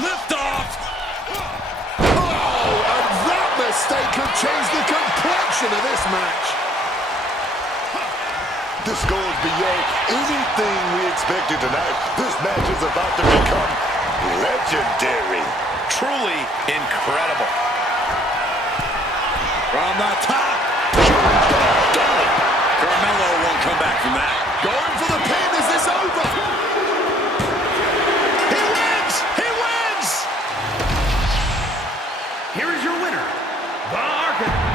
Lift off! Oh, and that mistake could change the complexion of this match. This goes beyond anything we expected tonight. This match is about to become legendary. Truly incredible. From the top. Carmelo won't come back from that. Going for the pin. Is this over? He wins! He wins! Here is your winner, the Architect.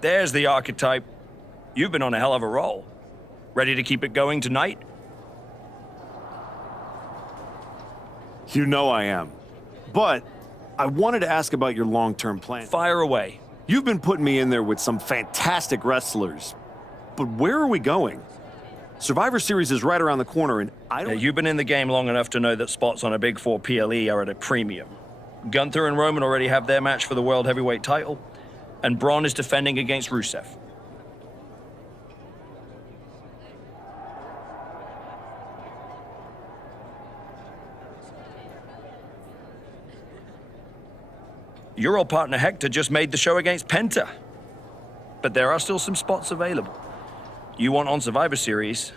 There's the archetype. You've been on a hell of a roll. Ready to keep it going tonight? You know I am. But I wanted to ask about your long-term plan. Fire away. You've been putting me in there with some fantastic wrestlers. But where are we going? Survivor Series is right around the corner, and I don't... You've been in the game long enough to know that spots on a Big Four PLE are at a premium. Gunther and Roman already have their match for the World Heavyweight title, and Braun is defending against Rusev. Your old partner Hector just made the show against Penta. But there are still some spots available. You want on Survivor Series,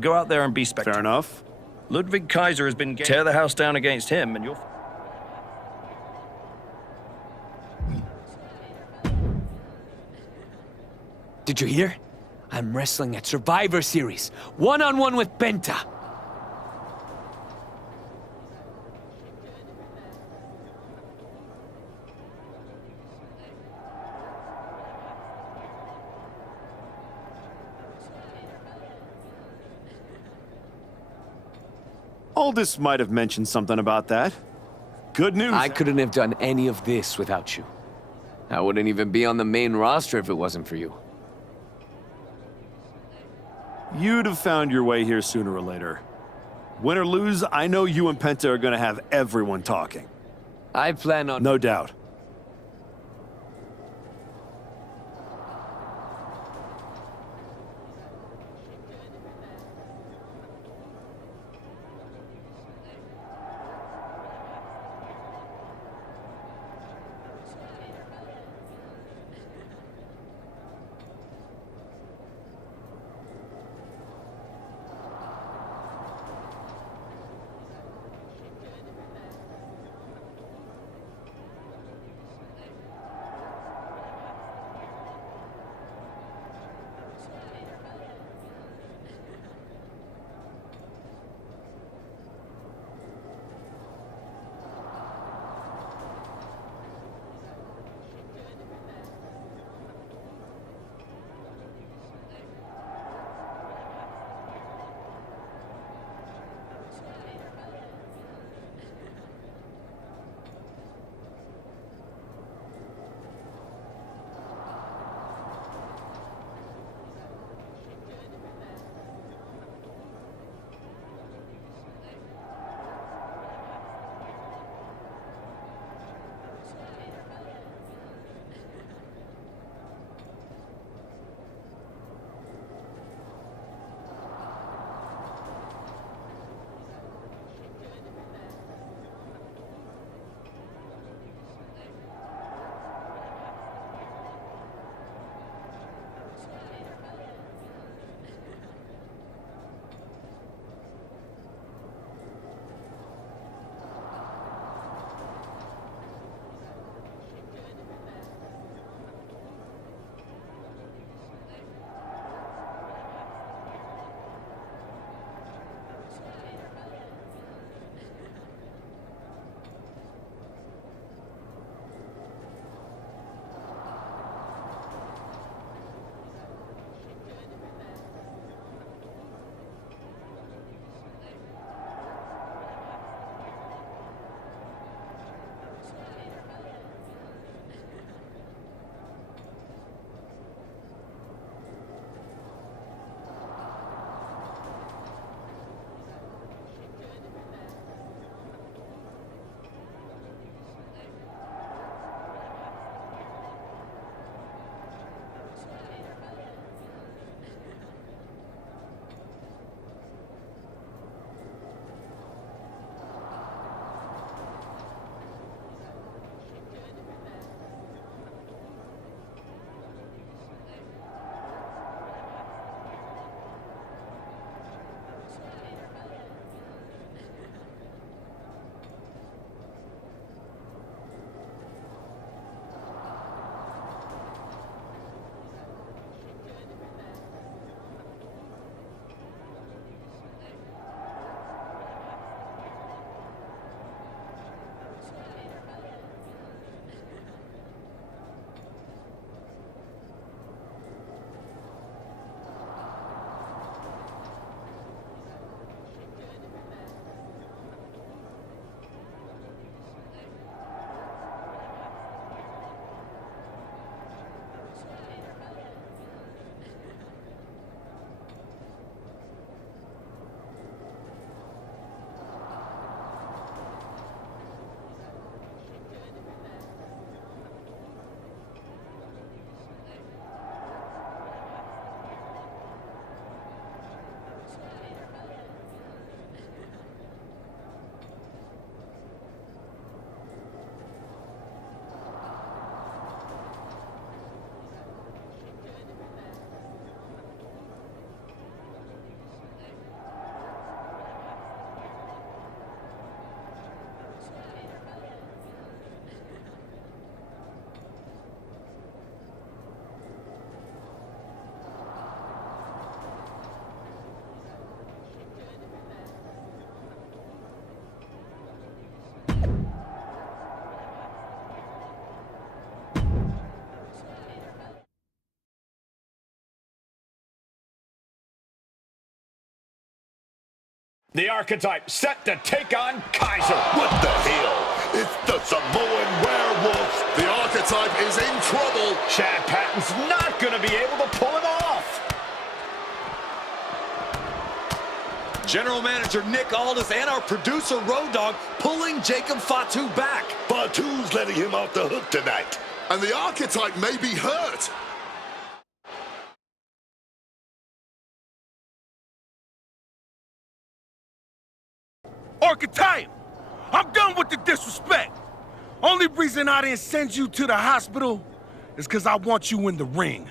go out there and be spectacular. Fair enough. Ludwig Kaiser has been tear the house down against him, and you're... Did you hear? I'm wrestling at Survivor Series, one-on-one with Penta. Aldis might have mentioned something about that. Good news. I couldn't have done any of this without you. I wouldn't even be on the main roster if it wasn't for you. You'd have found your way here sooner or later. Win or lose, I know you and Penta are gonna have everyone talking. I plan on... No doubt. The archetype set to take on Kaiser. What the hell? It's the Samoan werewolf. The archetype is in trouble. Chad Patton's not going to be able to pull it off. General Manager Nick Aldis and our producer Road Dogg pulling Jacob Fatu back. Fatu's letting him off the hook tonight. And the archetype may be hurt. Archetype, I'm done with the disrespect. Only reason I didn't send you to the hospital is because I want you in the ring.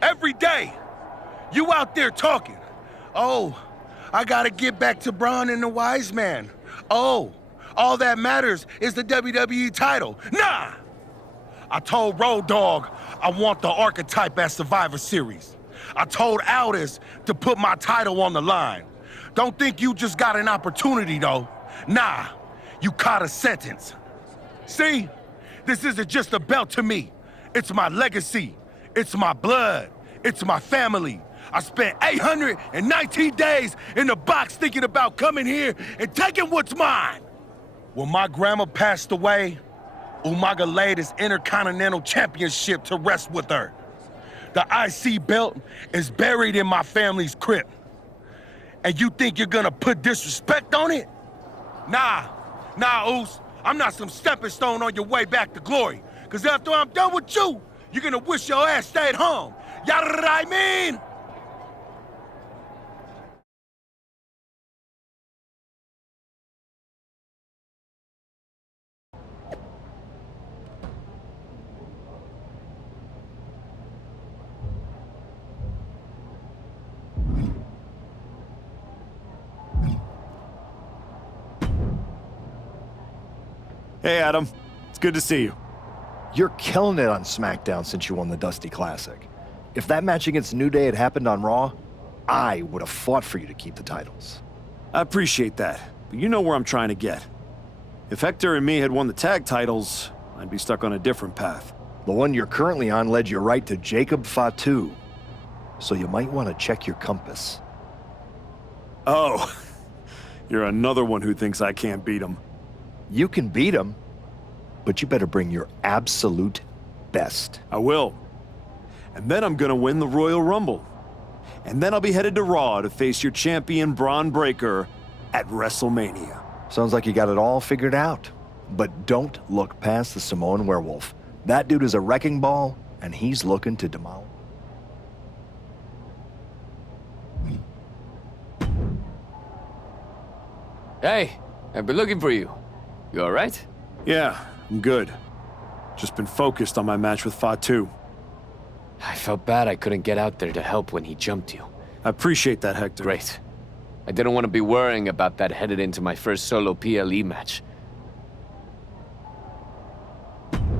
Every day, you out there talking. Oh, I gotta get back to Braun and the Wise Man. Oh, all that matters is the WWE title. Nah! I told Road Dogg I want the archetype at Survivor Series. I told Aldis to put my title on the line. Don't think you just got an opportunity, though. Nah, you caught a sentence. See, this isn't just a belt to me. It's my legacy. It's my blood. It's my family. I spent 819 days in the box thinking about coming here and taking what's mine. When my grandma passed away, Umaga laid his Intercontinental Championship to rest with her. The IC belt is buried in my family's crypt. And you think you're gonna put disrespect on it? Nah, Oos. I'm not some stepping stone on your way back to glory. Cause after I'm done with you, you're gonna wish your ass stayed home. You know what I mean? Hey, Adam. It's good to see you. You're killing it on SmackDown since you won the Dusty Classic. If that match against New Day had happened on Raw, I would have fought for you to keep the titles. I appreciate that, but you know where I'm trying to get. If Hector and me had won the tag titles, I'd be stuck on a different path. The one you're currently on led you right to Jacob Fatu, so you might want to check your compass. Oh, you're another one who thinks I can't beat him. You can beat him, but you better bring your absolute best. I will. And then I'm gonna win the Royal Rumble. And then I'll be headed to Raw to face your champion Braun Breaker at WrestleMania. Sounds like you got it all figured out. But don't look past the Samoan werewolf. That dude is a wrecking ball, and he's looking to demolish. Hey, I've been looking for you. You all right? Yeah, I'm good. Just been focused on my match with Fatu. I felt bad I couldn't get out there to help when he jumped you. I appreciate that, Hector. Great. I didn't want to be worrying about that headed into my first solo PLE match.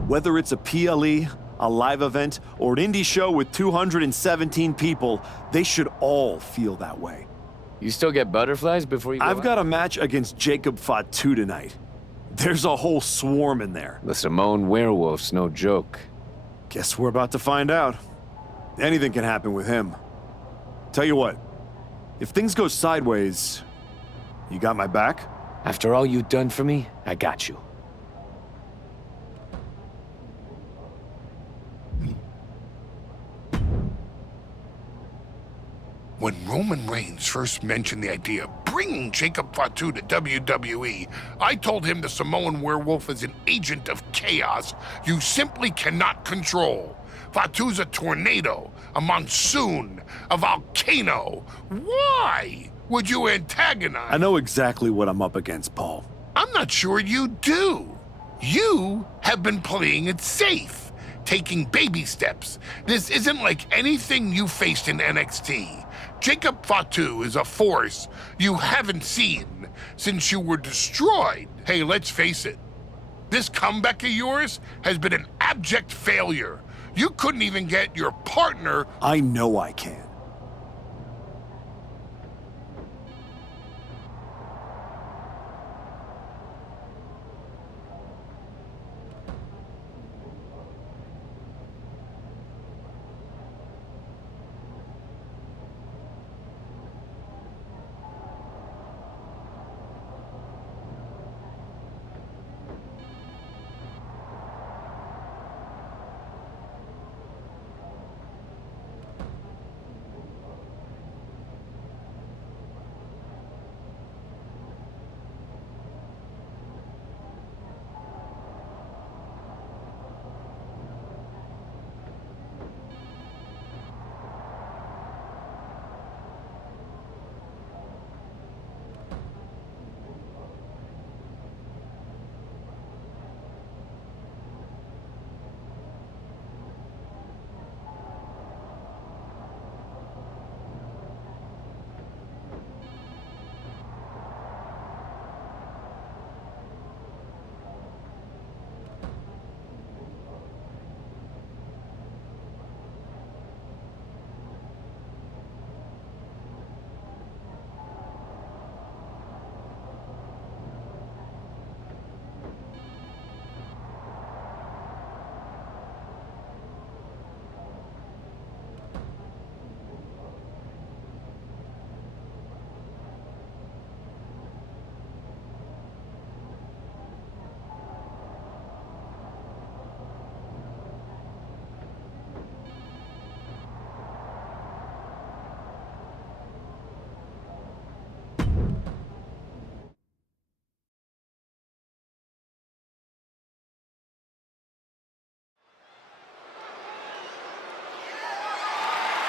Whether it's a PLE, a live event, or an indie show with 217 people, they should all feel that way. You still get butterflies before you go I've out? got a match against Jacob Fatu tonight. There's a whole swarm in there. The Samoan werewolf's no joke. Guess we're about to find out. Anything can happen with him. Tell you what, if things go sideways, you got my back? After all you've done for me, I got you. When Roman Reigns first mentioned the idea of bringing Jacob Fatu to WWE, I told him the Samoan werewolf is an agent of chaos you simply cannot control. Fatu's a tornado, a monsoon, a volcano. Why would you antagonize? I know exactly what I'm up against, Paul. I'm not sure you do. You have been playing it safe, taking baby steps. This isn't like anything you faced in NXT. Jacob Fatu is a force you haven't seen since you were destroyed. Hey, let's face it. This comeback of yours has been an abject failure. You couldn't even get your partner. I know I can.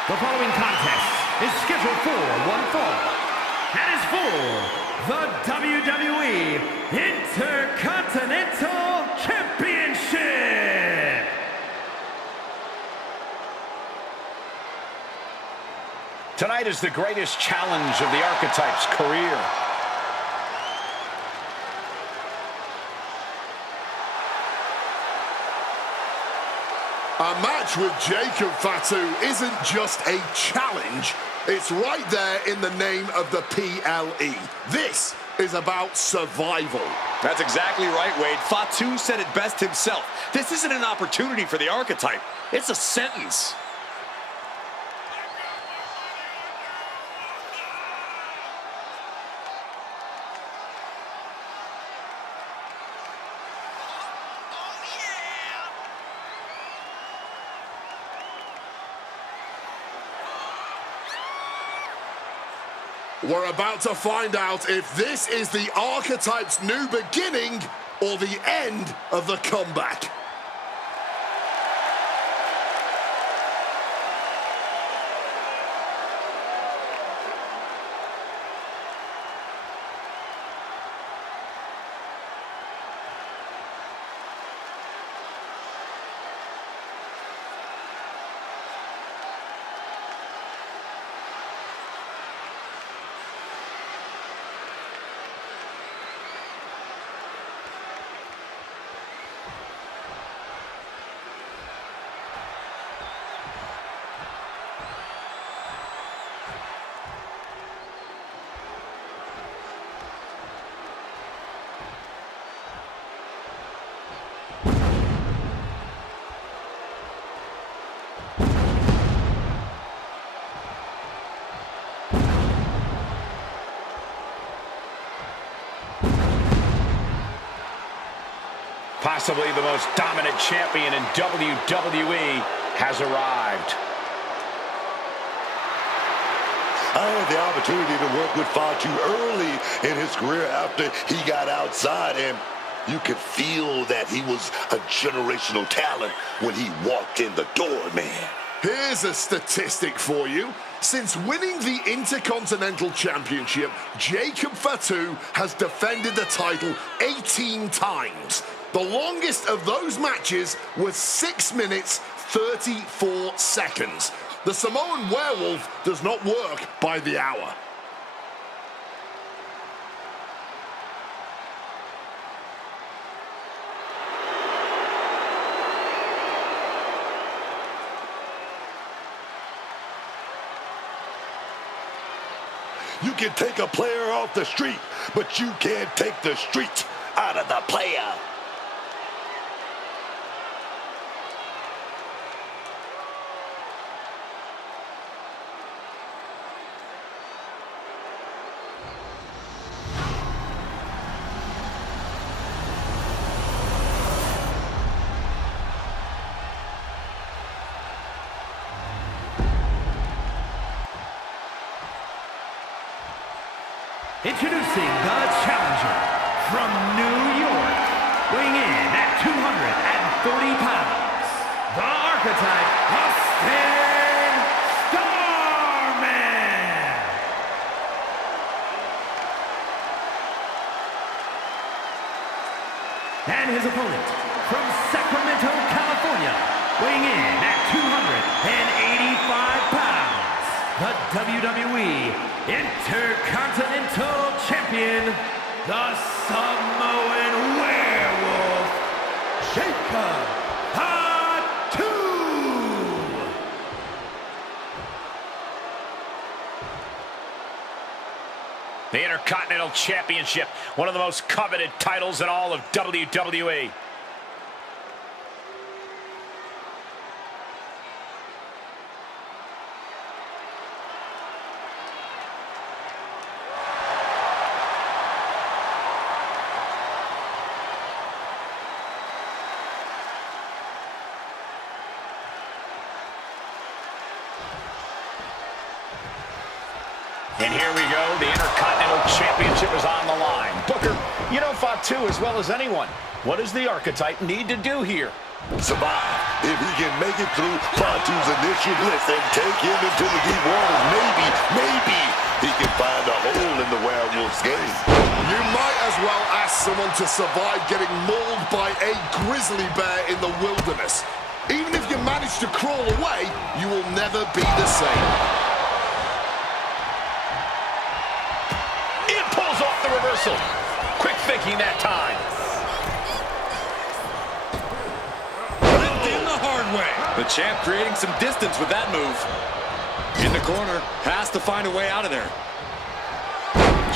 The following contest is scheduled for one fall and is for the WWE Intercontinental Championship. Tonight is the greatest challenge of the Archetype's career. A match with Jacob Fatu isn't just a challenge, it's right there in the name of the PLE. This is about survival. That's exactly right, Wade. Fatu said it best himself. This isn't an opportunity for the Archetype. It's a sentence. We're about to find out if this is the Archetype's new beginning or the end of the comeback. Possibly the most dominant champion in WWE has arrived. I had the opportunity to work with Fatu early in his career after he got outside, and you could feel that he was a generational talent when he walked in the door, man. Here's a statistic for you. Since winning the Intercontinental Championship, Jacob Fatu has defended the title 18 times. The longest of those matches was 6 minutes, 34 seconds. The Samoan Werewolf does not work by the hour. You can take a player off the street, but you can't take the street out of the player. Introducing the challenger from New York, weighing in at 240 pounds, the Archetype, Austin Starman. And his opponent from Sacramento, California, weighing in at 285 pounds, the WWE Intercontinental Champion, the Samoan Werewolf, Jacob Fatu. The Intercontinental Championship, one of the most coveted titles in all of WWE. And here we go, the Intercontinental Championship is on the line. Booker, you know Fatu as well as anyone. What does the Archetype need to do here? survive. If he can make it through Fatu's initial blitz and take him into the deep waters, maybe he can find a hole in the werewolf's game. You might as well ask someone to survive getting mauled by a grizzly bear in the wilderness. Even if you manage to crawl away, you will never be the same. It pulls off the reversal. Quick thinking that time. In the hard way. The champ creating some distance with that move. In the corner, has to find a way out of there.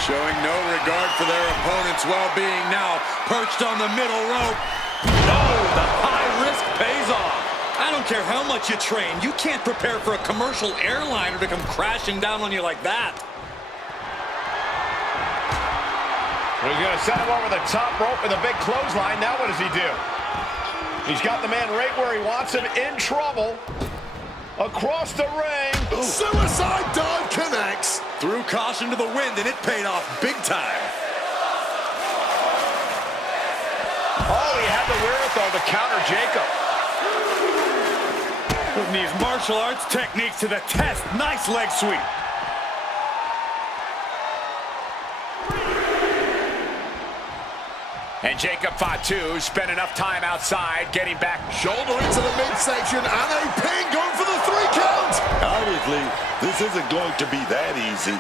Showing no regard for their opponent's well-being now. Perched on the middle rope. Oh, the high risk pays off. I don't care how much you train. You can't prepare for a commercial airliner to come crashing down on you like that. He's going to set him over the top rope with a big clothesline. Now what does he do? He's got the man right where he wants him, in trouble. Across the ring. Suicide dive connects. Threw caution to the wind, and it paid off big time. Oh, he had the wherewithal to counter Jacob. Putting these martial arts techniques to the test. Nice leg sweep. And Jacob Fatu spent enough time outside getting back. Shoulder into the midsection and a pin going for the 3 count. Obviously, this isn't going to be that easy.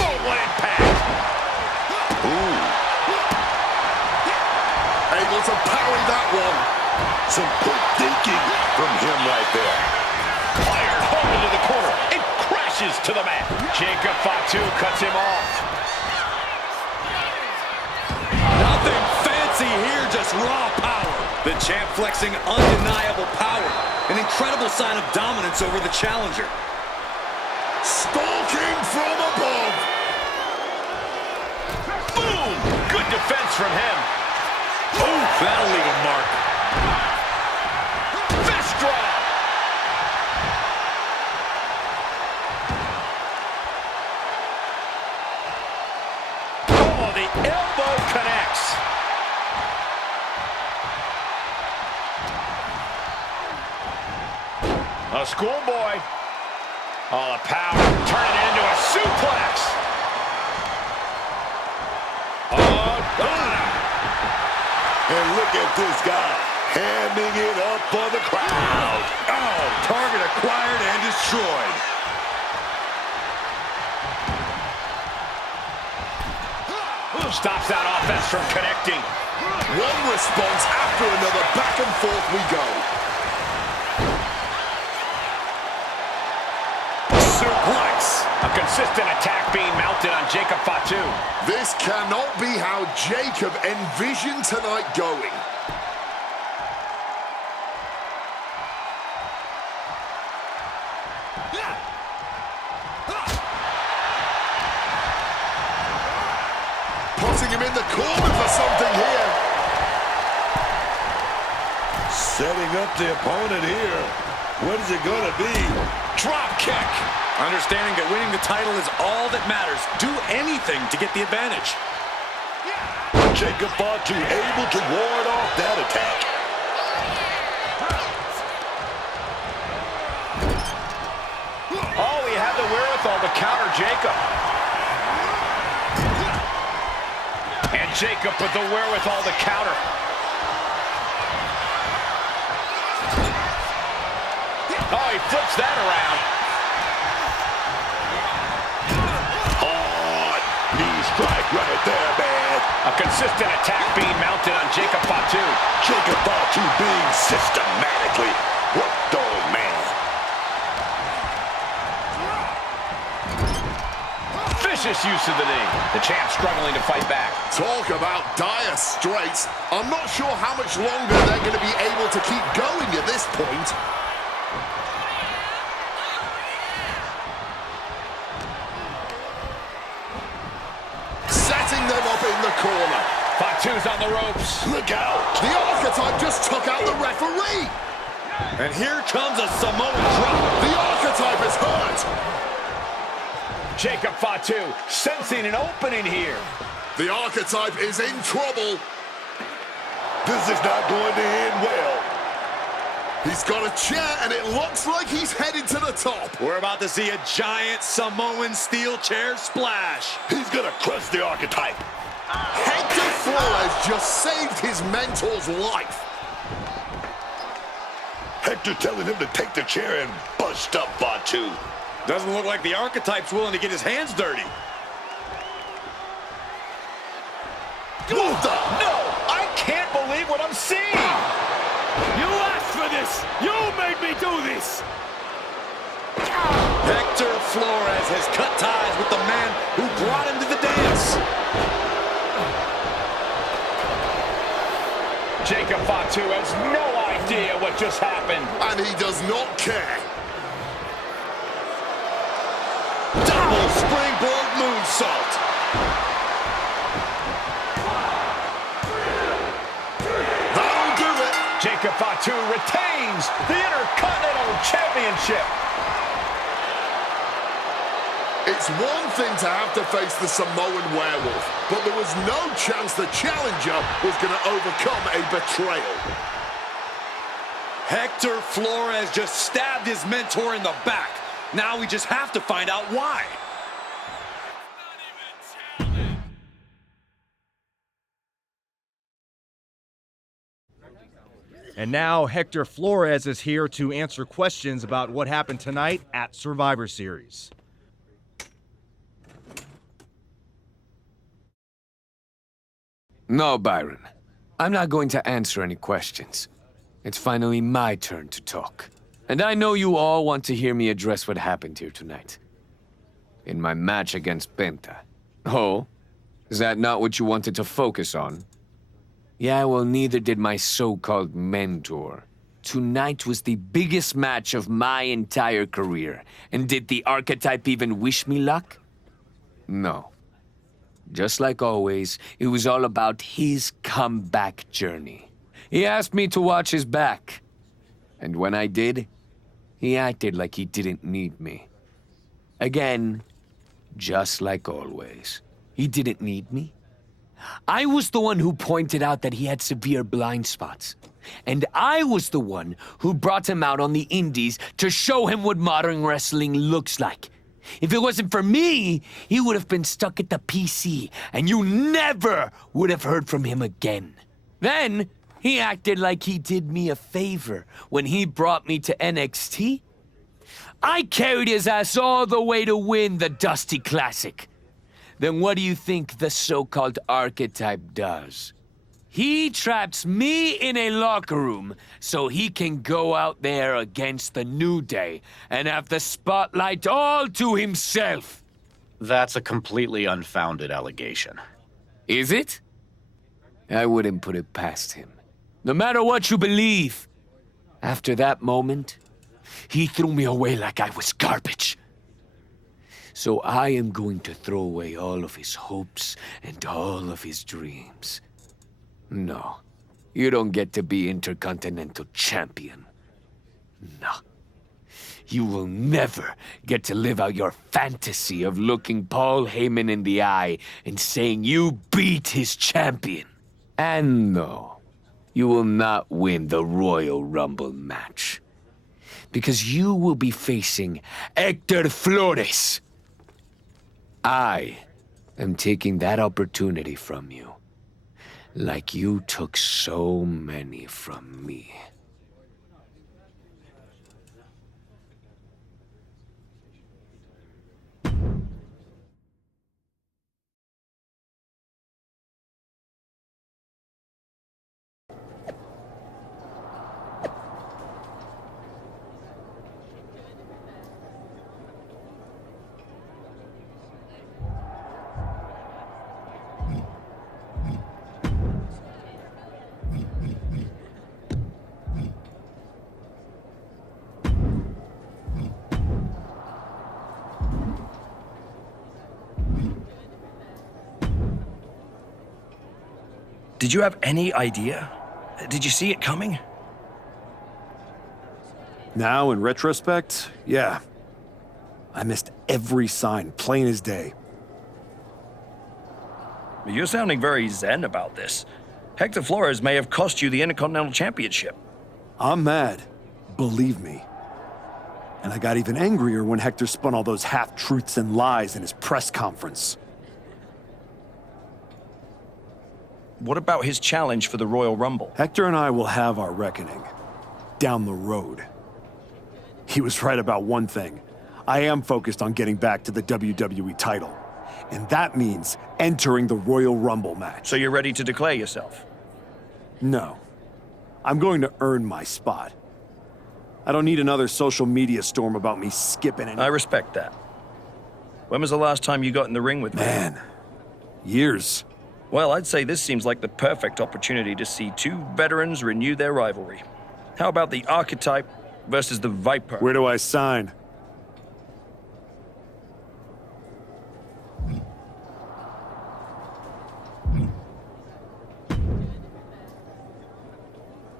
Oh, what impact! Ooh. Able to parry that one. Some quick thinking from him right there. Fired home into the corner. It crashes to the mat. Jacob Fatu cuts him off. Nothing fancy here, just raw power. The champ flexing undeniable power. An incredible sign of dominance over the challenger. Stalking from above. Boom! Good defense from him. Oh, that'll leave a mark. Fist drop. Oh, the elbow connects. A schoolboy. All the power, turning it into a suplex. Oh, God. And look at this guy hamming it up for the crowd. Oh, target acquired and destroyed. Stops that offense from connecting. One response after another, back and forth we go. Suplex. A consistent attack being mounted on Jacob Fatu. This cannot be how Jacob envisioned tonight going. Putting him in the corner for something here. Setting up the opponent here. What is it going to be? Drop kick. Understanding that winning the title is all that matters. Do anything to get the advantage. Jacob Fatu able to ward off that attack. Oh, he had the wherewithal to counter Jacob. And Jacob with the wherewithal to counter. Oh, he flips that around. Hard knee strike right there, man. A consistent attack being mounted on Jacob Fatu. Jacob Fatu being systematically worked on, man. Vicious use of the knee. The champ struggling to fight back. Talk about dire straits. I'm not sure how much longer they're going to be able to keep going at this point. Setting them up in the corner. Fatu's on the ropes. Look out. The Archetype just took out the referee. And here comes a Samoan drop. The Archetype is hurt. Jacob Fatu sensing an opening here. The Archetype is in trouble. This is not going to end well. He's got a chair, and it looks like he's headed to the top. We're about to see a giant Samoan steel chair splash. He's gonna crush the archetype. Hector Flores just saved his mentor's life. Hector telling him to take the chair and bust up Fatu. Doesn't look like the archetype's willing to get his hands dirty. What the? No! I can't believe what I'm seeing! You asked for this! You made me do this! Hector Flores has cut ties with the man who brought him to the dance. Jacob Fatu has no idea what just happened. And he does not care. Double springboard moonsault. That'll do it. Jacob Fatu retains the Intercontinental Championship. It's one thing to have to face the Samoan werewolf, but there was no chance the challenger was going to overcome a betrayal. Hector Flores just stabbed his mentor in the back. Now we just have to find out why. And now Hector Flores is here to answer questions about what happened tonight at Survivor Series. No, Byron. I'm not going to answer any questions. It's finally my turn to talk. And I know you all want to hear me address what happened here tonight. In my match against Penta. Oh? Is that not what you wanted to focus on? Yeah, well, neither did my so-called mentor. Tonight was the biggest match of my entire career. And did the archetype even wish me luck? No. Just like always, it was all about his comeback journey. He asked me to watch his back. And when I did, he acted like he didn't need me. Again, just like always. He didn't need me. I was the one who pointed out that he had severe blind spots. And I was the one who brought him out on the indies to show him what modern wrestling looks like. If it wasn't for me, he would have been stuck at the PC, and you never would have heard from him again. Then, he acted like he did me a favor when he brought me to NXT. I carried his ass all the way to win the Dusty Classic. Then what do you think the so-called archetype does? He traps me in a locker room so he can go out there against the New Day and have the spotlight all to himself. That's a completely unfounded allegation. Is it? I wouldn't put it past him. No matter what you believe. After that moment, he threw me away like I was garbage. So I am going to throw away all of his hopes and all of his dreams. No, you don't get to be Intercontinental Champion. No. You will never get to live out your fantasy of looking Paul Heyman in the eye and saying you beat his champion. And no, you will not win the Royal Rumble match. Because you will be facing Hector Flores. I am taking that opportunity from you. Like you took so many from me. Did you have any idea? Did you see it coming? Now, in retrospect, yeah. I missed every sign, plain as day. You're sounding very zen about this. Hector Flores may have cost you the Intercontinental Championship. I'm mad. Believe me. And I got even angrier when Hector spun all those half-truths and lies in his press conference. What about his challenge for the Royal Rumble? Hector and I will have our reckoning. Down the road. He was right about one thing. I am focused on getting back to the WWE title. And that means entering the Royal Rumble match. So you're ready to declare yourself? No. I'm going to earn my spot. I don't need another social media storm about me skipping any— I respect that. When was the last time you got in the ring with me? Man, years. Well, I'd say this seems like the perfect opportunity to see two veterans renew their rivalry. How about the Archetype versus the Viper? Where do I sign?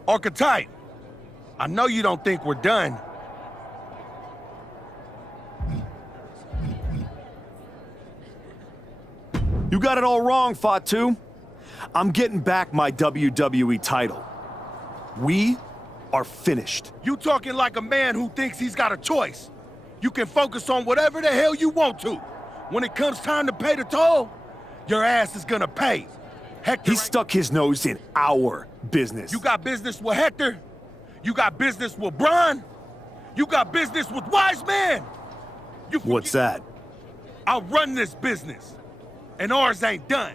Archetype, I know you don't think we're done. You got it all wrong, Fatu. I'm getting back my WWE title. We are finished. You talking like a man who thinks he's got a choice. You can focus on whatever the hell you want to. When it comes time to pay the toll, your ass is gonna pay. Hector, he stuck his nose in our business. You got business with Hector? You got business with Braun? You got business with Wise Man? What's that? I run this business, and ours ain't done.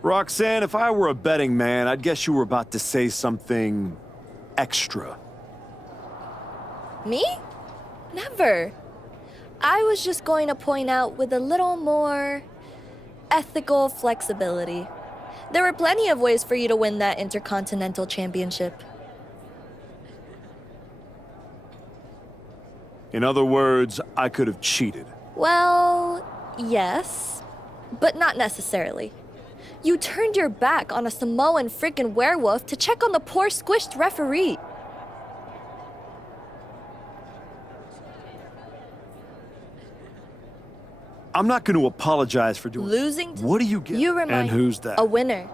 Roxanne, if I were a betting man, I'd guess you were about to say something extra. Me? Never. I was just going to point out with a little more ethical flexibility. There were plenty of ways for you to win that Intercontinental Championship. In other words, I could have cheated. Well, yes, but not necessarily. You turned your back on a Samoan freaking werewolf to check on the poor squished referee. I'm not going to apologize for doing— Losing to— What do you get? You remind— And who's that? A winner.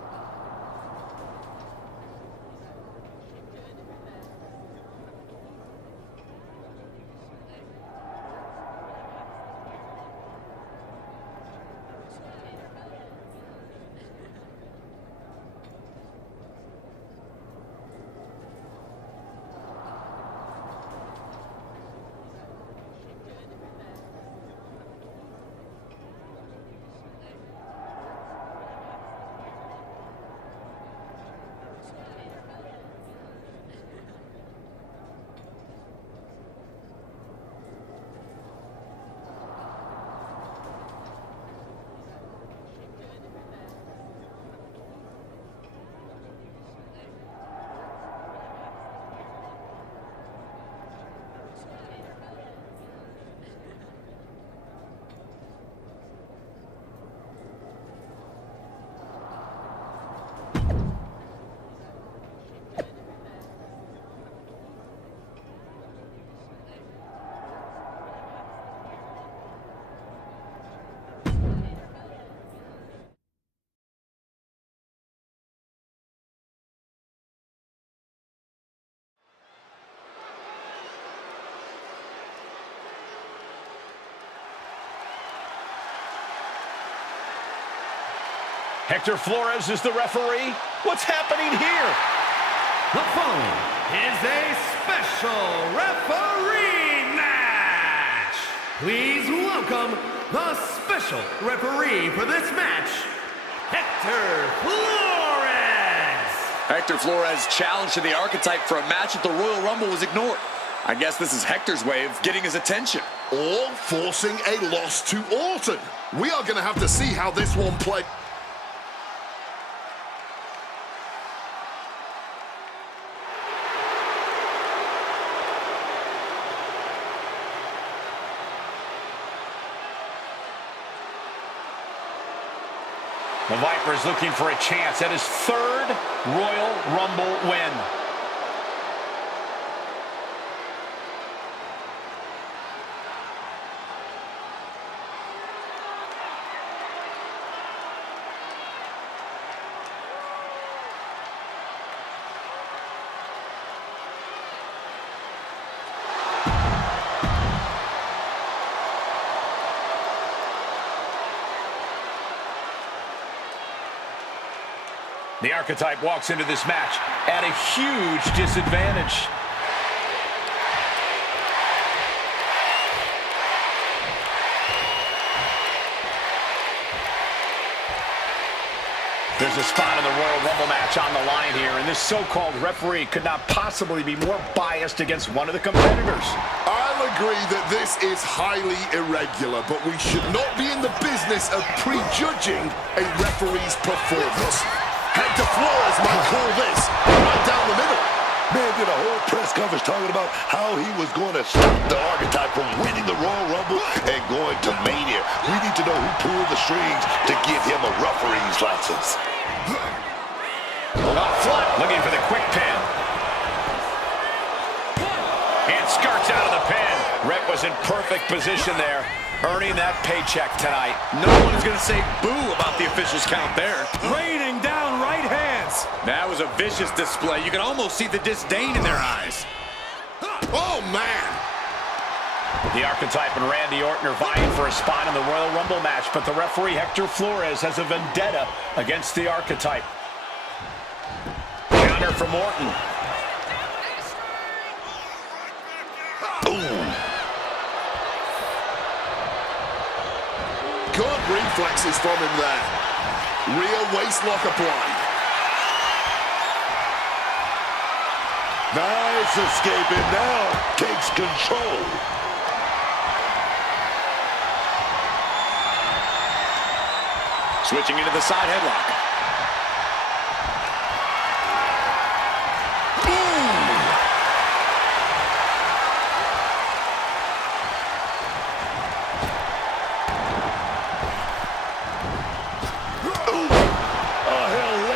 Hector Flores is the referee. What's happening here? The following is a special referee match. Please welcome the special referee for this match, Hector Flores. Hector Flores' challenge to the Archetype for a match at the Royal Rumble was ignored. I guess this is Hector's way of getting his attention. Or forcing a loss to Orton. We are going to have to see how this one plays. The Viper's looking for a chance at his third Royal Rumble win. The Archetype walks into this match at a huge disadvantage. There's a spot in the Royal Rumble match on the line here, and this so-called referee could not possibly be more biased against one of the competitors. I'll agree that this is highly irregular, but we should not be in the business of prejudging a referee's performance. Hector Flores might call this right down the middle. Man did a whole press conference talking about how he was going to stop the Archetype from winning the Royal Rumble and going to Mania. We need to know who pulled the strings to give him a referee's license. Up front, looking for the quick pin. And skirts out of the pin. Rhett was in perfect position there, earning that paycheck tonight. No one is going to say boo about the official's count there. Raining down right hands. That was a vicious display. You can almost see the disdain in their eyes. Oh, man. The Archetype and Randy Orton are vying for a spot in the Royal Rumble match, but the referee, Hector Flores, has a vendetta against the Archetype. Counter from Orton. Ooh. Good reflexes from him there. Real waistlock applied. Nice escape, and now takes control. Switching into the side headlock.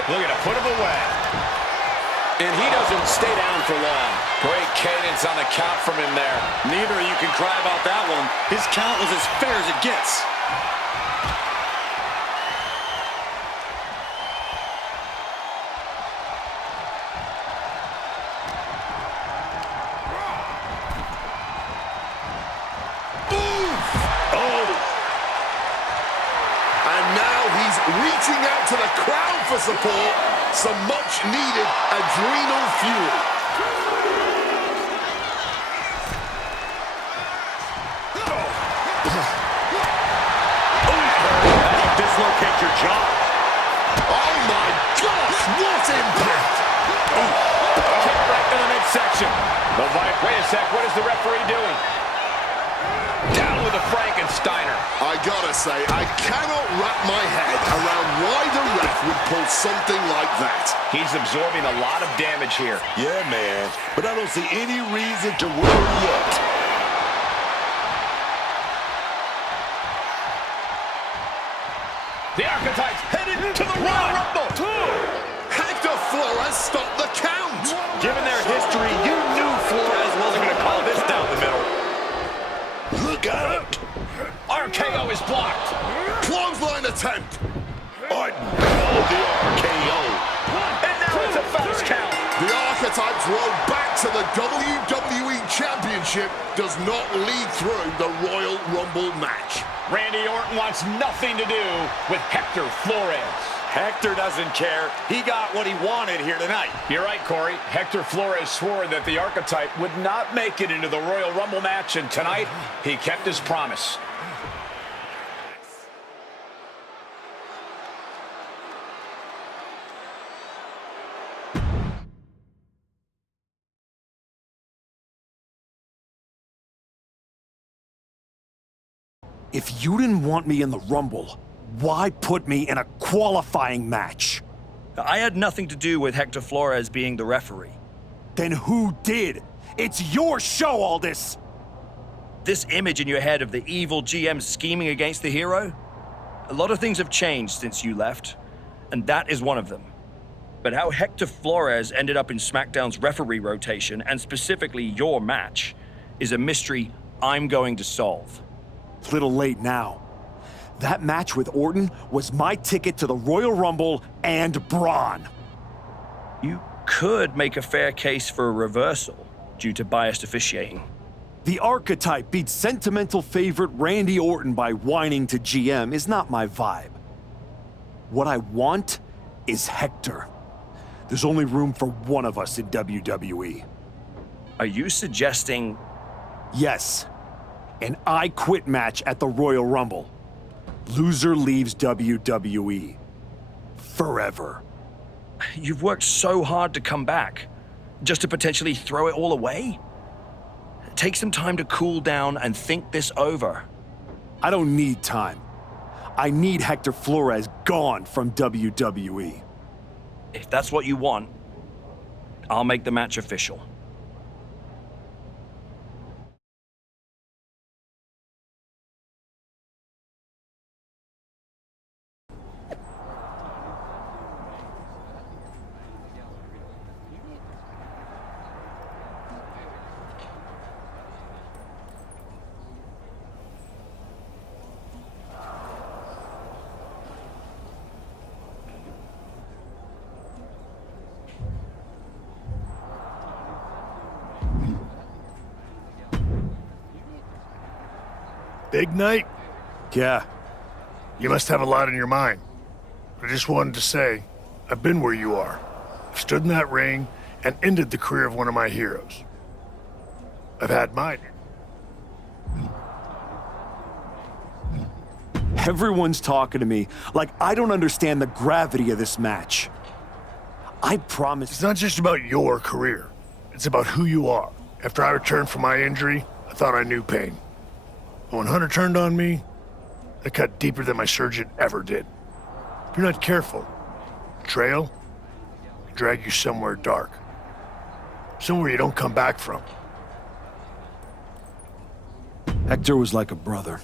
Looking to put him away. And he doesn't stay down for long. Great cadence on the count from him there. Neither of you can cry about that one. His count was as fair as it gets. Reaching out to the crowd for support, some much-needed adrenal fuel. That'll dislocate your jaw. Oh my gosh, what impact! Kick right to the midsection. Wait a sec, what is the referee doing? Down with the Frankensteiner. I gotta say, I cannot wrap my head around why the ref would pull something like that. He's absorbing a lot of damage here. Yeah, man, but I don't see any reason to worry yet. The Archetype's headed to the Royal Rumble. Hector Flores stopped the count. Given their history, you knew Flores wasn't going to call this down the middle. Look out! RKO is blocked. Clothesline attempt. Oh, the RKO. And now it's a fast count. The Archetype's road back to the WWE Championship does not lead through the Royal Rumble match. Randy Orton wants nothing to do with Hector Flores. Hector doesn't care. He got what he wanted here tonight. You're right, Corey. Hector Flores swore that the Archetype would not make it into the Royal Rumble match, and tonight he kept his promise. If you didn't want me in the Rumble, why put me in a qualifying match? I had nothing to do with Hector Flores being the referee. Then who did? It's your show, all this! This image in your head of the evil GM scheming against the hero? A lot of things have changed since you left, and that is one of them. But how Hector Flores ended up in SmackDown's referee rotation, and specifically your match, is a mystery I'm going to solve. Little late now. That match with Orton was my ticket to the Royal Rumble and Braun. You could make a fair case for a reversal due to biased officiating. The Archetype beat sentimental favorite Randy Orton by whining to GM is not my vibe. What I want is Hector. There's only room for one of us in WWE. Are you suggesting... Yes. An I Quit match at the Royal Rumble. Loser leaves WWE. Forever. You've worked so hard to come back, just to potentially throw it all away? Take some time to cool down and think this over. I don't need time. I need Hector Flores gone from WWE. If that's what you want, I'll make the match official. Big night? Yeah. You must have a lot in your mind. I just wanted to say, I've been where you are. I've stood in that ring and ended the career of one of my heroes. I've had mine. Everyone's talking to me like I don't understand the gravity of this match. I promise. It's not just about your career. It's about who you are. After I returned from my injury, I thought I knew pain. But when Hunter turned on me, that cut deeper than my surgeon ever did. If you're not careful, the trail can drag you somewhere dark. Somewhere you don't come back from. Hector was like a brother.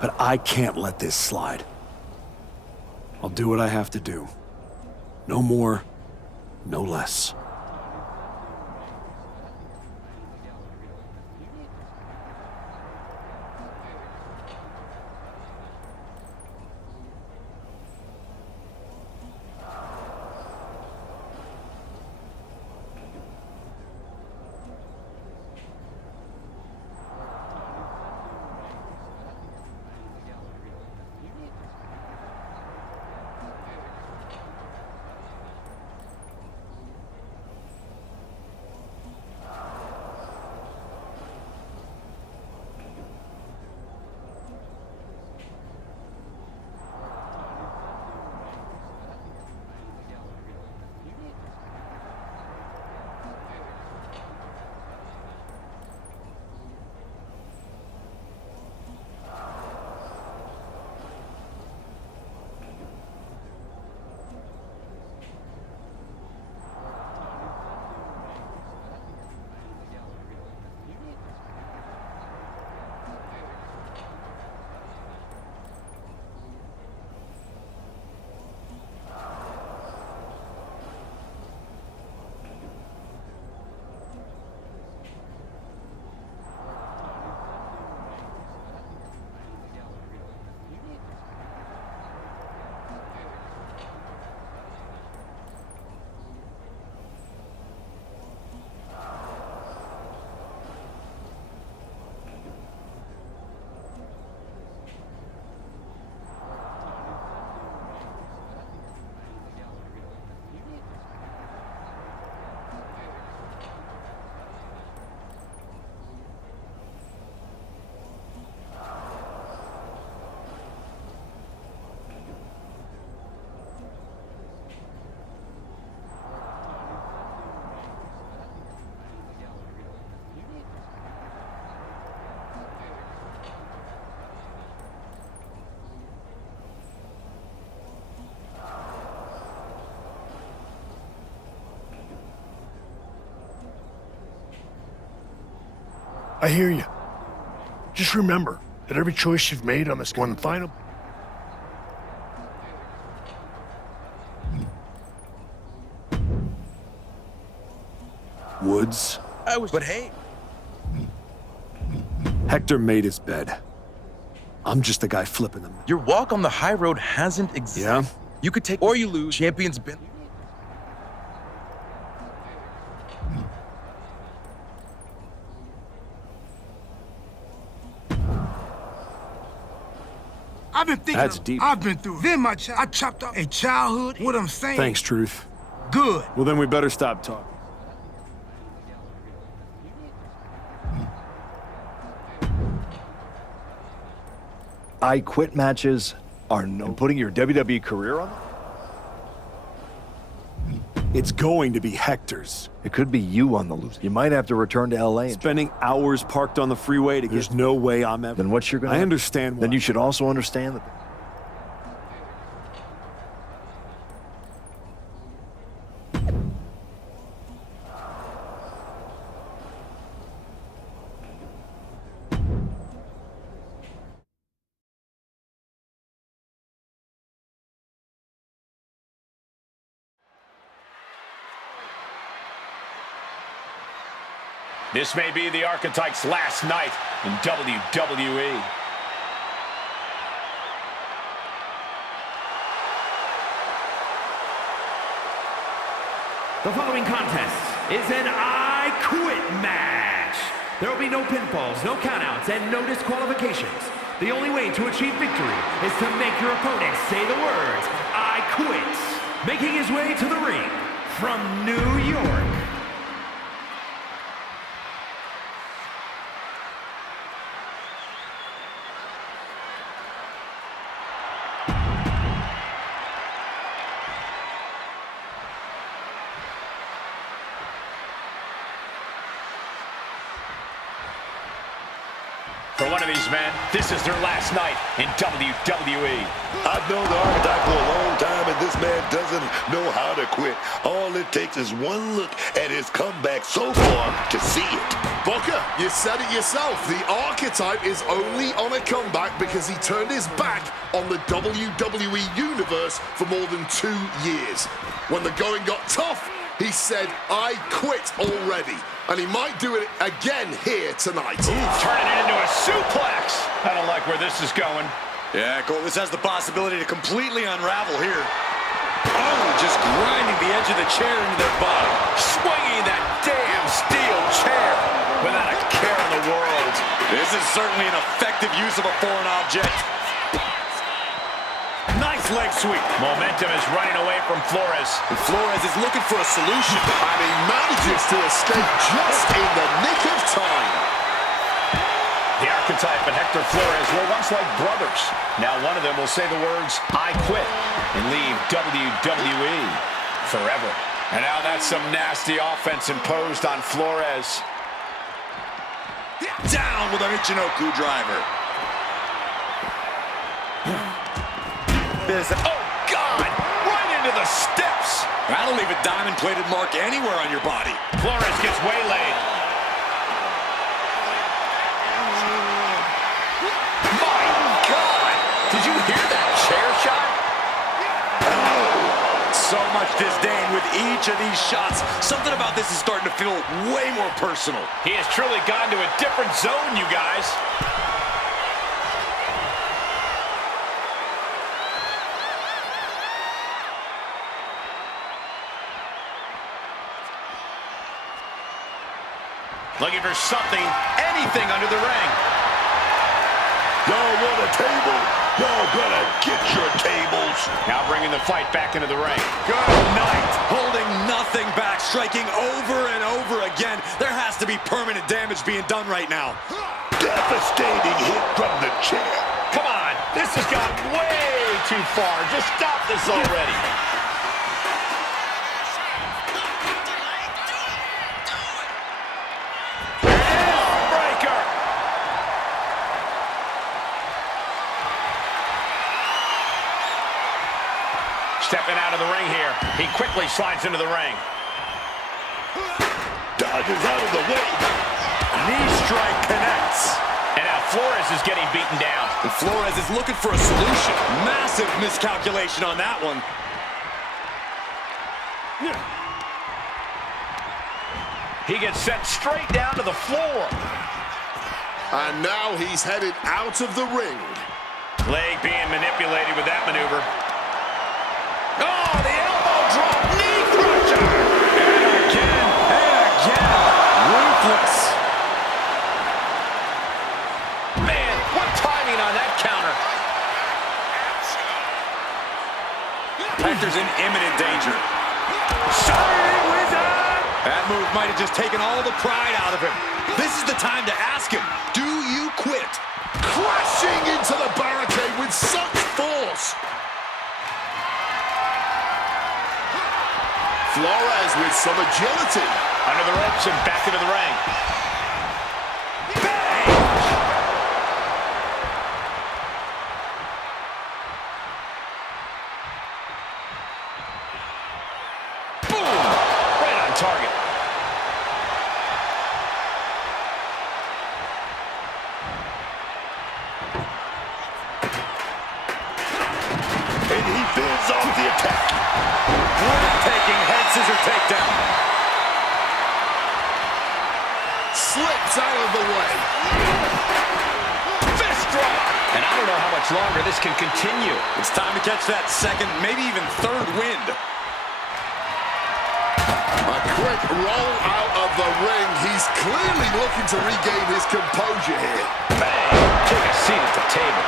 But I can't let this slide. I'll do what I have to do. No more, no less. I hear you. Just remember that every choice you've made on this one final... Woods? But hey... Hector made his bed. I'm just the guy flipping them. Your walk on the high road hasn't existed. Yeah? You could take or you lose. Champion's been... I've been thinking. That's deep. I've been through. Then I chopped off a childhood. What I'm saying. Thanks, Truth. Good. Well, then we better stop talking. I quit matches are no... And putting your WWE career on them? It's going to be Hector's. It could be you on the loose. You might have to return to L.A. Spending hours parked on the freeway to There's no way I'm ever... Then what you're gonna... I understand why. Then you should also understand that... This may be the Archetype's last night in WWE. The following contest is an I Quit match. There will be no pinfalls, no countouts, and no disqualifications. The only way to achieve victory is to make your opponent say the words, I quit. Making his way to the ring from New York. For one of these men, this is their last night in WWE. I've known the Archetype for a long time, and this man doesn't know how to quit. All it takes is one look at his comeback so far to see it. Booker, you said it yourself. The Archetype is only on a comeback because he turned his back on the WWE Universe for more than 2 years. When the going got tough, he said, I quit already. And he might do it again here tonight. Turning it into a suplex. I don't like where this is going. Yeah, Cole, this has the possibility to completely unravel here. Oh, just grinding the edge of the chair into their body. Swinging that damn steel chair without a care in the world. This is certainly an effective use of a foreign object. Nice leg sweep. Momentum is running away from Flores. And Flores is looking for a solution. And he manages to escape just in the nick of time. The Archetype and Hector Flores were once like brothers. Now one of them will say the words, I quit, and leave WWE forever. And now that's some nasty offense imposed on Flores. Down with an Ichinoku driver. Oh, God! Right into the steps! That'll leave a diamond-plated mark anywhere on your body. Flores gets waylaid. My God! Did you hear that chair shot? So much disdain with each of these shots. Something about this is starting to feel way more personal. He has truly gone to a different zone, you guys. Looking for something, anything under the ring. Y'all want a table? Y'all gonna get your tables. Now bringing the fight back into the ring. Good night. Holding nothing back, striking over and over again. There has to be permanent damage being done right now. Devastating hit from the chair. Come on, this has gone way too far. Just stop this already. Stepping out of the ring here. He quickly slides into the ring. Dodges out of the way. Knee strike connects. And now Flores is getting beaten down. And Flores is looking for a solution. Massive miscalculation on that one. He gets sent straight down to the floor. And now he's headed out of the ring. Leg being manipulated with that maneuver. Oh, the elbow drop, knee crusher! And again. Ruthless. Man, what timing on that counter. Hector's in imminent danger. So That move might have just taken all the pride out of him. This is the time to ask him, do you quit? Crashing into the barricade with such force. Flores with some agility. Under the ropes and back into the ring. Target. And he fends off the attack. Breathtaking head scissor takedown. Slips out of the way. Fist drop. And I don't know how much longer this can continue. It's time to catch that second, maybe even third wind. A quick roll out of the ring. He's clearly looking to regain his composure here. Bang! Take a seat at the table.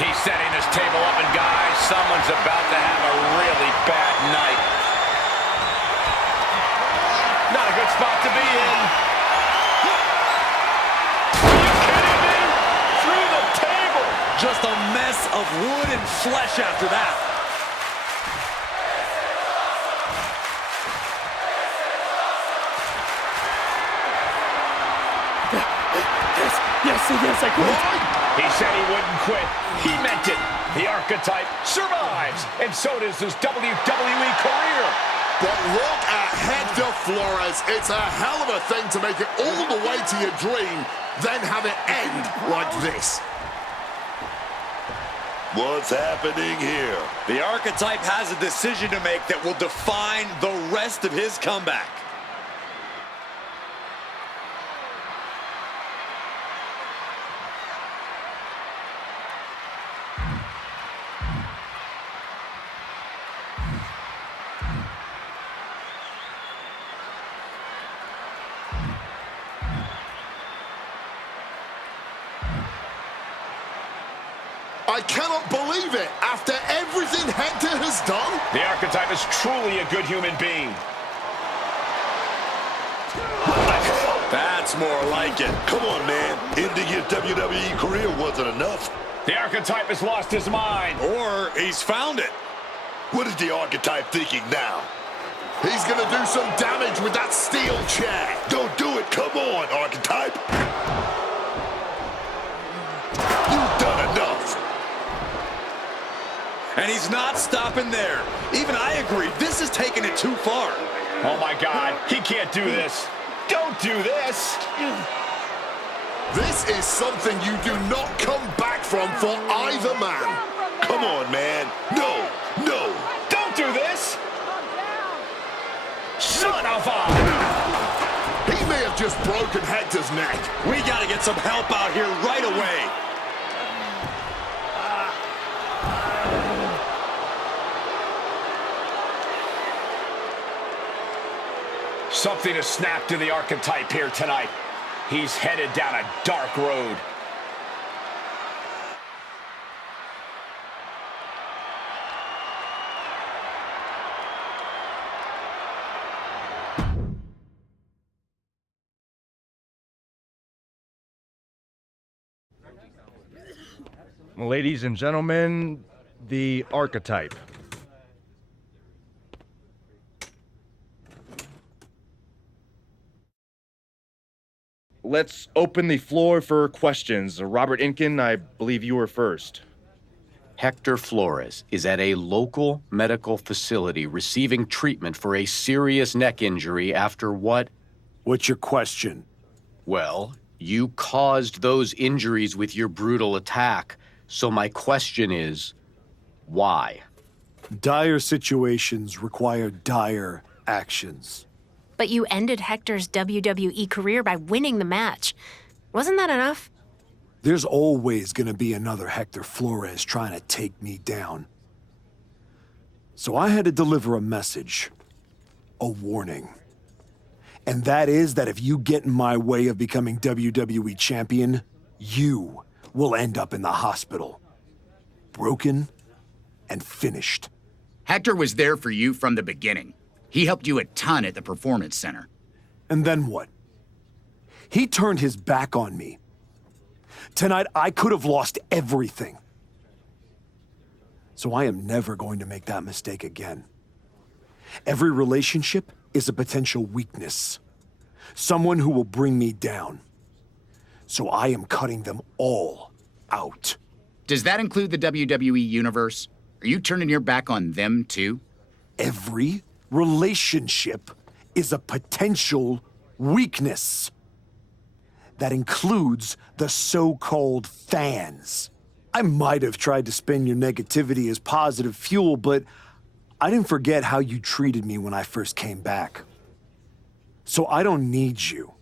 He's setting this table up, and guys, someone's about to have a really bad night. Not a good spot to be in. Are you kidding me? Through the table. Just a mess of wood and flesh after that. Yes, I quit. He said he wouldn't quit. He meant it. The archetype survives, and so does his WWE career. But look at Hector Flores. It's a hell of a thing to make it all the way to your dream, then have it end like this. What's happening here? The archetype has a decision to make that will define the rest of his comeback. I cannot believe it. After everything Hector has done. The archetype is truly a good human being. That's more like it. Come on, man. Ending his WWE career wasn't enough. The archetype has lost his mind. Or he's found it. What is the archetype thinking now? He's going to do some damage with that steel chair. Don't do it. Come on, archetype. You've done enough. And he's not stopping there. Even I agree, this is taking it too far. Oh my God, he can't do this. Don't do this. This is something you do not come back from for either man. Come on, man. No. Don't do this. Son of a... He may have just broken Hector's neck. We got to get some help out here right away. Something has snapped to the archetype here tonight. He's headed down a dark road. Ladies and gentlemen, the archetype. Let's open the floor for questions. Robert Inkin, I believe you were first. Hector Flores is at a local medical facility receiving treatment for a serious neck injury after what? What's your question? Well, you caused those injuries with your brutal attack, so my question is, why? Dire situations require dire actions. But you ended Hector's WWE career by winning the match. Wasn't that enough? There's always gonna be another Hector Flores trying to take me down. So I had to deliver a message, a warning. And that is that if you get in my way of becoming WWE champion, you will end up in the hospital. Broken and finished. Hector was there for you from the beginning. He helped you a ton at the Performance Center. And then what? He turned his back on me. Tonight, I could have lost everything. So I am never going to make that mistake again. Every relationship is a potential weakness. Someone who will bring me down. So I am cutting them all out. Does that include the WWE Universe? Are you turning your back on them, too? Every relationship is a potential weakness. That includes the so-called fans. I might have tried to spin your negativity as positive fuel, but I didn't forget how you treated me when I first came back. So I don't need you.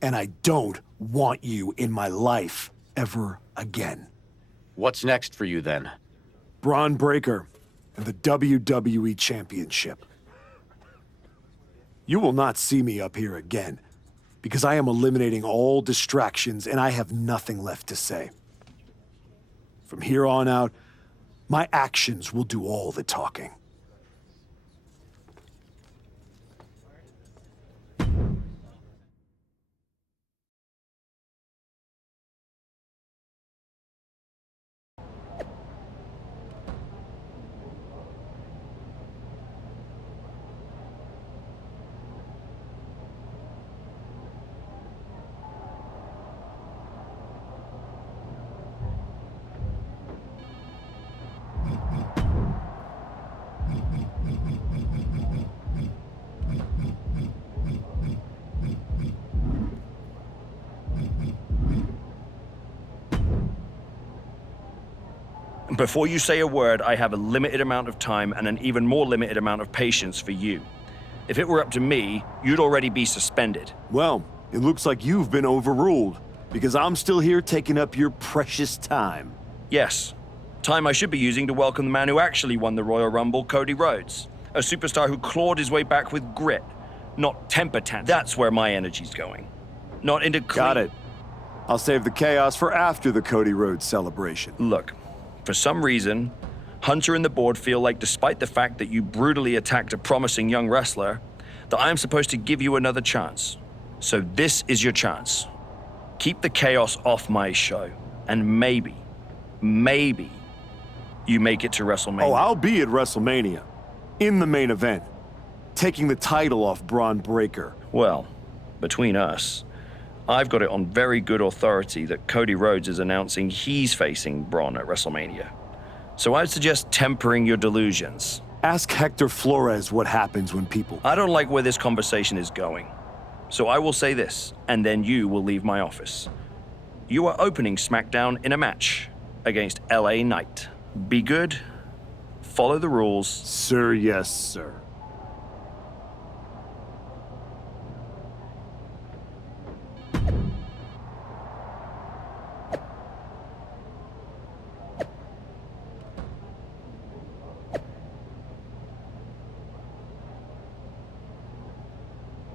And I don't want you in my life ever again. What's next for you then? Braun Breaker and the WWE Championship. You will not see me up here again, because I am eliminating all distractions and I have nothing left to say. From here on out, my actions will do all the talking. Before you say a word, I have a limited amount of time and an even more limited amount of patience for you. If it were up to me, you'd already be suspended. Well, it looks like you've been overruled, because I'm still here taking up your precious time. Yes. Time I should be using to welcome the man who actually won the Royal Rumble, Cody Rhodes. A superstar who clawed his way back with grit, not temper tantrum. That's where my energy's going. Not into Got it. I'll save the chaos for after the Cody Rhodes celebration. Look, for some reason, Hunter and the board feel like despite the fact that you brutally attacked a promising young wrestler, that I am supposed to give you another chance. So this is your chance. Keep the chaos off my show, and maybe you make it to WrestleMania. Oh, I'll be at WrestleMania, in the main event, taking the title off Braun Breaker. Well, between us, I've got it on very good authority that Cody Rhodes is announcing he's facing Braun at WrestleMania. So I'd suggest tempering your delusions. Ask Hector Flores what happens when people... I don't like where this conversation is going. So I will say this, and then you will leave my office. You are opening SmackDown in a match against LA Knight. Be good, follow the rules. Sir, yes, sir.